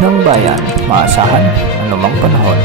ng bayan, maasahan anumang panahon.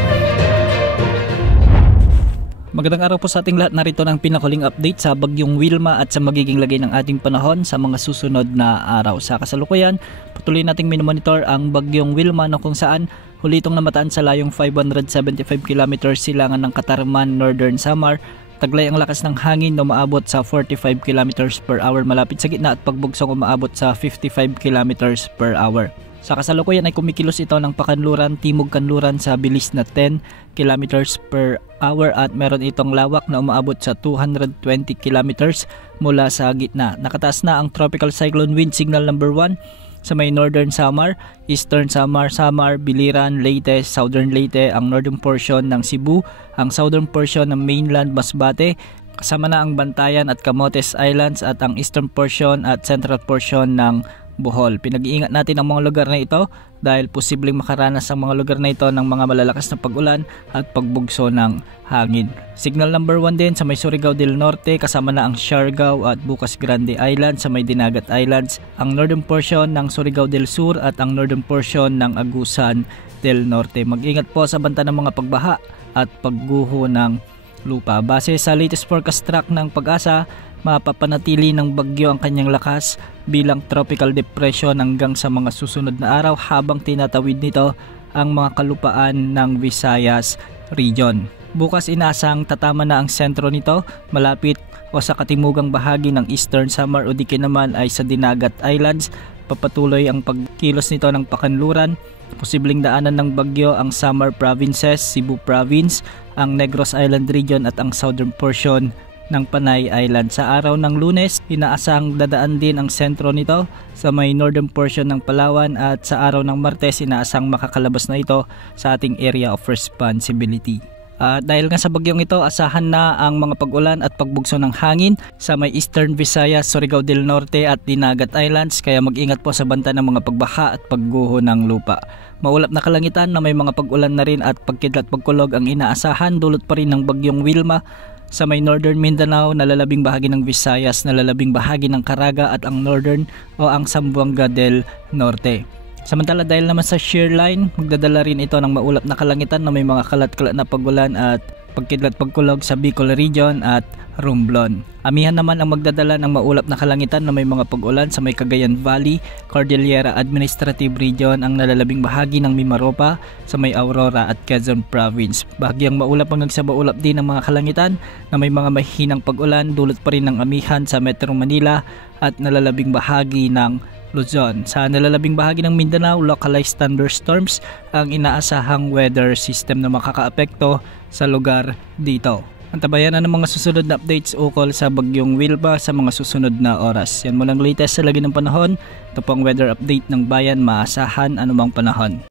Magandang araw po sa ating lahat. Narito ng pinakuling update sa bagyong Wilma at sa magiging lagay ng ating panahon sa mga susunod na araw. Sa kasalukuyan, patuloy nating minomonitor ang bagyong Wilma na kung saan huli itong namataan sa layong 575 km silangan ng Katarman, Northern Samar. Taglay ang lakas ng hangin na umaabot sa 45 km per hour malapit sa gitna at pagbugsong umaabot sa 55 km per hour. Sa kasalukuyan ay kumikilos ito ng pakanluran, timog kanluran sa bilis na 10 km per hour at meron itong lawak na umaabot sa 220 km mula sa gitna. Nakataas na ang tropical cyclone wind signal number 1 sa may Northern Samar, Eastern Samar, Biliran, Leyte, Southern Leyte, ang northern portion ng Cebu, ang southern portion ng mainland Masbate, kasama na ang Bantayan at Camotes Islands at ang eastern portion at central portion ng Bohol. Pinag-iingat natin ang mga lugar na ito dahil posibleng makaranas ang mga lugar na ito ng mga malalakas na pag-ulan at pagbugso ng hangin. Signal number 1 din sa may Surigao del Norte kasama na ang Siargao at Bukas Grande Island sa may Dinagat Islands, ang northern portion ng Surigao del Sur at ang northern portion ng Agusan del Norte. Mag-ingat po sa banta ng mga pagbaha at pagguho ng lupa. Base sa latest forecast track ng Pag-asa, mapapanatili ng bagyo ang kanyang lakas bilang tropical depression hanggang sa mga susunod na araw habang tinatawid nito ang mga kalupaan ng Visayas region. Bukas inasang tatama na ang sentro nito malapit o sa katimugang bahagi ng Eastern Samar o di naman ay sa Dinagat Islands. Papatuloy ang pagkilos nito ng pakanluran. Posibleng daanan ng bagyo ang Samar Provinces, Cebu Province, ang Negros Island region at ang southern portion ng Panay Island. Sa araw ng Lunes, inaasang dadaan din ang sentro nito sa may northern portion ng Palawan at sa araw ng Martes, inaasang makakalabas na ito sa ating area of responsibility. Dahil nga sa bagyong ito, asahan na ang mga pag-ulan at pagbugso ng hangin sa may Eastern Visayas, Surigao del Norte at Dinagat Islands, kaya mag-ingat po sa banta ng mga pagbaha at pagguho ng lupa. Maulap na kalangitan na may mga pag-ulan na rin at pagkidlat pagkulog ang inaasahan dulot pa rin ng bagyong Wilma sa may Northern Mindanao, nalalabing bahagi ng Visayas, nalalabing bahagi ng Caraga at ang Northern o ang Zamboanga del Norte. Samantala dahil naman sa shear line, magdadala rin ito ng maulap na kalangitan na may mga kalat-kalat na pagulan at pagkidlat pagkulog sa Bicol region at Romblon. Amihan naman ang magdadala ng maulap na kalangitan na may mga pag-ulan sa may Cagayan Valley, Cordillera Administrative Region, ang nalalabing bahagi ng Mimaropa sa may Aurora at Quezon Province. Bahagyang maulap hanggang sa maulap din ang mga kalangitan na may mga mahihinang pag-ulan dulot pa rin ng amihan sa Metro Manila at nalalabing bahagi ng Luzon. Sa nalalabing bahagi ng Mindanao, localized thunderstorms ang inaasahang weather system na makakaapekto sa lugar dito. Antabayan na ng mga susunod na updates ukol sa bagyong Wilma sa mga susunod na oras. Yan mo lang latest sa lagi ng panahon. Ito po ang weather update ng bayan, maasahan anumang panahon.